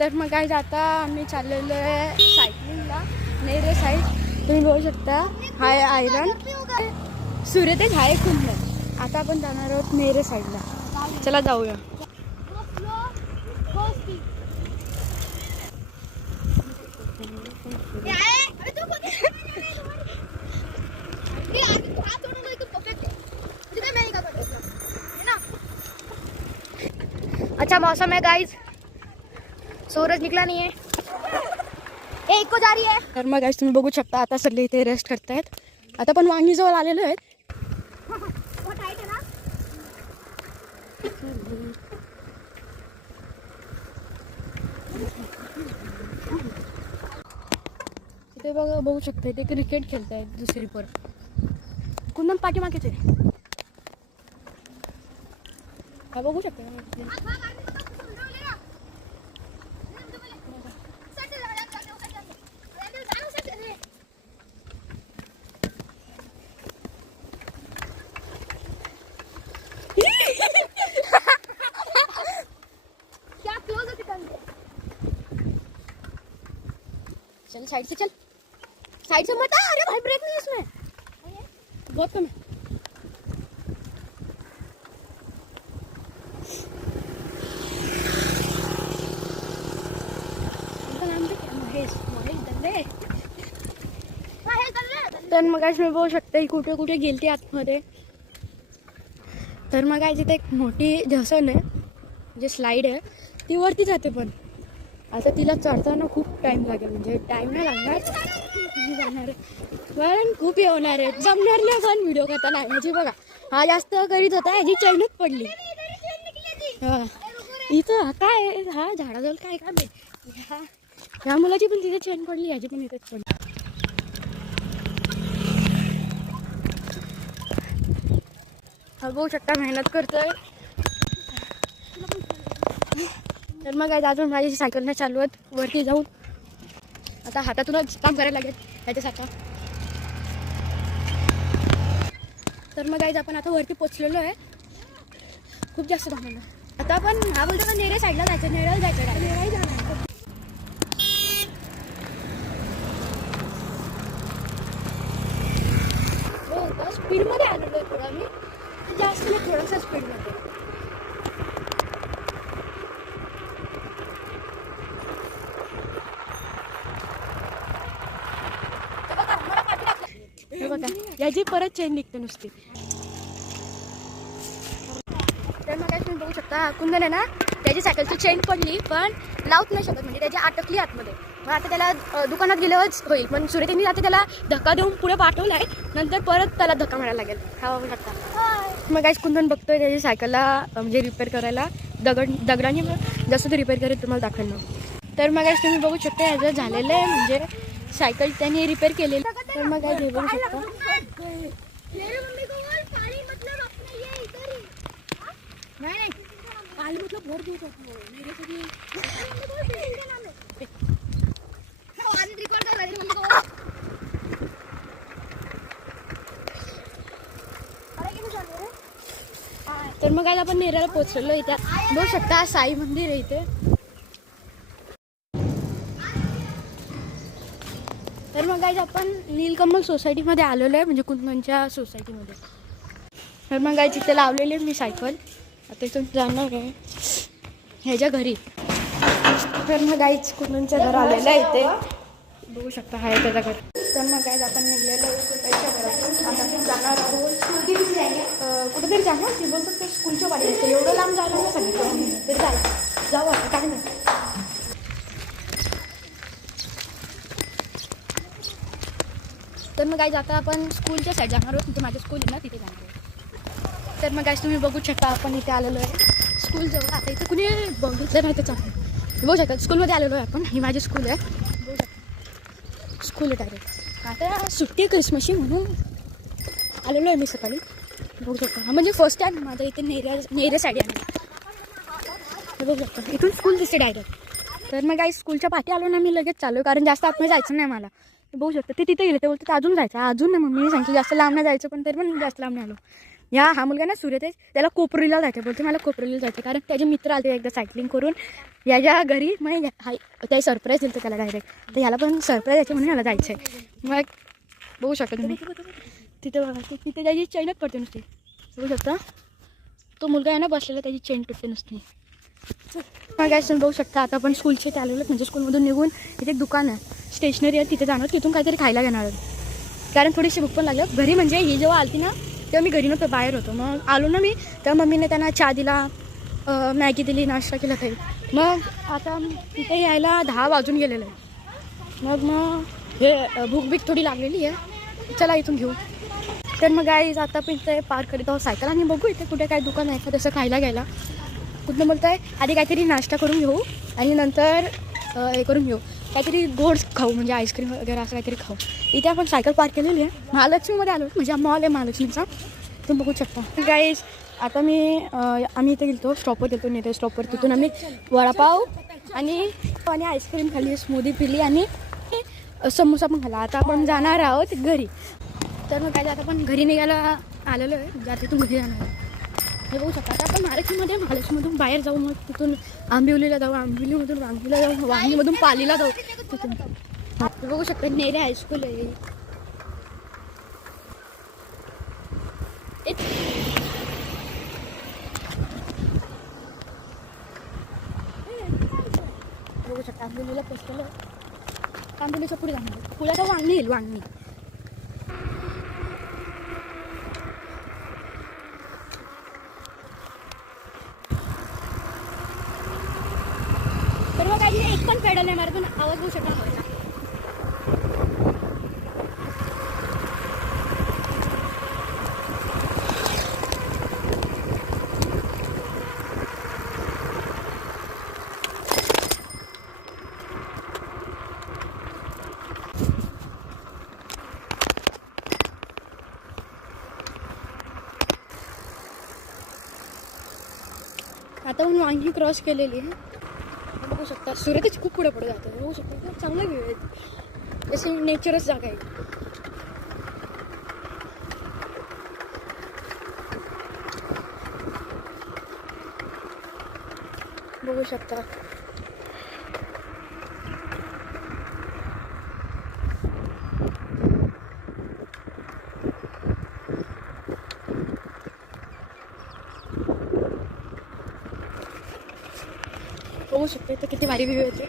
तर मग काय आता आम्ही चाललेलो आहे सायकलिंगला नेरे साईड. तुम्ही बघू शकता हाय आयरन सूर्यतेज हाय खुंद. आता आपण जाणार आहोत नेरे साईडला. चला जाऊया. अच्छा मौसम है गाइस, सूरज निकला नहीं है, एक को जा रही है. तर मग तुम्ही बघू शकता आता सगळे इथे रेस्ट करतायत. आता पण वांगीजवळ आलेलो आहेत. इथे बघू शकता इथे क्रिकेट खेळतायत दुसरी पर. कुंदन पाठीमागे ते हा बघू शकता. चल साइड से चल, साइड से मत आ. अरे भाई ब्रेक नहीं है इसमें, बहुत कम है. तर मग मी बघू शकते कुठे कुठे गेलती आतमध्ये. तर मग तिथे एक मोठी झसन आहे म्हणजे स्लाईड आहे ती वरती जाते. पण आता तिला चढताना खूप टाइम लागेल. म्हणजे टाइम नाही लागणार, जाणार पण खूप हे होणार आहे. जमणार नाही पण व्हिडिओ करताना. ह्याची बघा हा जास्त करीत होता, ह्याची चैनच पडली. हा इथं काय हा झाडाजवळ काय काम आहे. ह्या मुलाची पण तिथे चैन पडली, ह्याची पण इथेच पडली. हा बघू शकता मेहनत करतोय. तर मग अजून माझी सायकल नाही चालवत वरती जाऊन. आता हातातूनच काम करायला लागेल ह्याच्यासाठी. तर मग आपण आता वरती पोचलेलो आहे. खूप जास्त धावणार. आता आपण हा बोलतो का नेरे साईडला जायचं, नेरळ जायचं. नेरळ जाणार स्पीडमध्ये आलेलो आहे थोडा मी, जास्त नाही थोडासा स्पीडमध्ये. बघा याची परत चेन निघते नुसती. तर मग तुम्ही बघू शकता कुंदन आहे ना त्याची सायकलची चेन पडली पण लावत नाही शकत. म्हणजे त्याची अटकली आतमध्ये. मग आता त्याला दुकानात गेल्यावरच होईल. पण सूर्यतेनी आता त्याला धक्का देऊन पुढे पाठवलाय. नंतर परत त्याला धक्का मारायला लागेल. हा बघू शकता. मग कुंदन बघतोय त्याची सायकलला म्हणजे रिपेअर करायला. दगडाने जसं ते रिपेअर करेल तुम्हाला दाखवणं. तर मग तुम्ही बघू शकता याचं झालेलं आहे. म्हणजे सायकल त्यांनी रिपेअर केलेली. तर मग हे बघू शकता. तर मग आज आपण नेराला पोहोचलेलो. इथं बघू शकता साई मंदिर आहे इथे. तर मग आज आपण नीलकमल सोसायटीमध्ये आलेलो आहे. म्हणजे कुंदनच्या सोसायटीमध्ये. तर मग आज इथे लावलेली आहे मी सायकल. आता इथून जाणार आहे ह्याच्या घरी. तर मग आईच कुंदनचं घर आलेलं आहे इथे. बघू शकता आहे त्याच्या घर. तर मग आज आपण निघलेलो त्याच्या घरातून. आता मी जाणार आहोत कुठेतरी जाणार. ती बोलतो ते स्कूलच्या पाठी यायचं. एवढं लांब जायला नाही सांगितलं तरी जायचं. जाऊ आता काय नाही. तर मग आज आता आपण स्कूलच्या साईड जाणार आहोत. तिथे माझं स्कूल आहे ना तिथे जाणार आहोत. तर मग आज तुम्ही बघू शकता आपण इथे आलेलो आहे स्कूलजवळ. आता इथे कुणी बघितलं नाही त्याचं बघू शकता. स्कूलमध्ये आलेलो आहे आपण. ही माझी स्कूल आहे. बघू शकता स्कूल आहे डायरेक्ट. आता सुट्टी क्रिसमसची म्हणून आलेलो आहे मी सकाळी. बघू शकता. हा म्हणजे फर्स्ट टाईम माझं इथे नेरे साईड आहे. बघू शकता इथून स्कूल दिसते डायरेक्ट. तर मग काही स्कूलच्या पाठी आलो ना मी लगेच चालू. कारण जास्त आतमध्ये जायचं नाही मला. बघू शकता ते तिथे गेले. ते बोलतात अजून जायचं. अजून नाही मम्मीने सांगितलं जास्त लांब नाही जायचं. पण तरी पण जास्त लांब नाही आलो. हा मुलगा ना सूर्यतेज, त्याला कोपरीला जायचं, बोलते मला कोपरीला जायचं, कारण त्याचे मित्र आले एकदा सायकलिंग करून याच्या घरी. मग ते सरप्राईज दिलं त्याला डायरेक्ट, तर ह्याला पण सरप्राईज यायचं म्हणून याला जायचं आहे. मग बघू शकता तुम्ही तिथं तिथे त्याची चैनच पडते नुसती, बघू शकता. तो मुलगा आहे ना बसलेला, त्याची चेन तुटते नुसती. मग काय तुम्ही बघू शकता आता आपण स्कूलचे ते आलेलो, म्हणजे स्कूलमधून निघून इथे एक दुकान आहे स्टेशनरी आहे, तिथे जाणार, तिथून काहीतरी खायला घेणार, कारण थोडीशी भूक पण लागली घरी. म्हणजे ही जेव्हा आलती ना तेव्हा मी घरी नव्हतं, बाहेर होतो. मग आलो ना मी, तेव्हा मम्मीने त्यांना चहा दिला, मॅगी दिली, नाश्ता केला काही. मग आता तिथे यायला 10 वाजून गेलेलं आहे. मग हे भूक बीक थोडी लागलेली आहे, चला इथून घेऊ. तर मग गाईज आता पण ते पार्क करीत आहोत सायकल, आणि बघू इथे कुठे काय दुकान आहे का तसं खायला घ्यायला. कुठलं बोलतं आहे आधी काहीतरी नाश्ता करून घेऊ, आणि नंतर हे करून घेऊ काहीतरी गोड खाऊ, म्हणजे आईस्क्रीम वगैरे असं काहीतरी खाऊ. इथे आपण सायकल पार्क केलेली आहे, महालक्ष्मीमध्ये आलो, म्हणजे मॉल आहे महालक्ष्मीचा, तुम्ही बघू शकता. गाईज आता आम्ही इथे गेलो स्टॉपवर गेलो, नेते स्टॉपवर, तिथून आम्ही वडापाव आणि आईस्क्रीम खाल्ली, स्मूदी पिली, आणि समोसा पण खाल्ला. आता आपण जाणार आहोत घरी. तर मग काय आता आपण घरी निघायला आलेलो आहे, म्हणजे आता तिथून घरी जाणार आहे. हे बघू शकता. आता आपण महालक्ष्मीमधून बाहेर जाऊ, मग तिथून आंबिवलीला जाऊ, आंबिवलीमधून वांगीला जाऊ, वांगीमधून पालीला जाऊ. तिथून हे बघू शकता नेरे हायस्कूल आहे. बघू शकता आंबिवलीला पोचलेलं आहे. आंबिवलीच्या पुढे जाणार, पुढे जाऊ वांगी येईल, वांगी. तर मग काही एक पण पेडल नाही मारत, पण आवाज होऊ शकला. आता पण वांगी क्रॉस केलेली आहे, बघू शकता. सूर्यच खूप पुढे पुढे जातो, बघू शकता. खूप चांगला व्ह्यू आहे, अशी नेचरच जागा आहे. बघू शकता. बघू शकता इथं किती भारी व्ह्यू येते.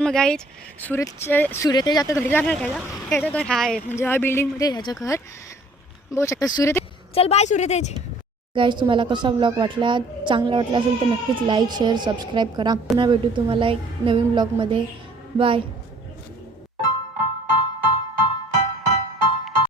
मग गाईज सूर्यतेज आता घरी जाणार त्याचं घर आहे, म्हणजे हा बिल्डिंगमध्ये ह्याचं घर. बघू शकता सूर्यतेज. चल बाय सूर्यतेज. गाईज तुम्हाला कसा ब्लॉग वाटला, चांगला वाटला असेल तर नक्कीच लाईक शेअर सबस्क्राईब करा. पुन्हा भेटू तुम्हाला एक नवीन ब्लॉगमध्ये. बाय.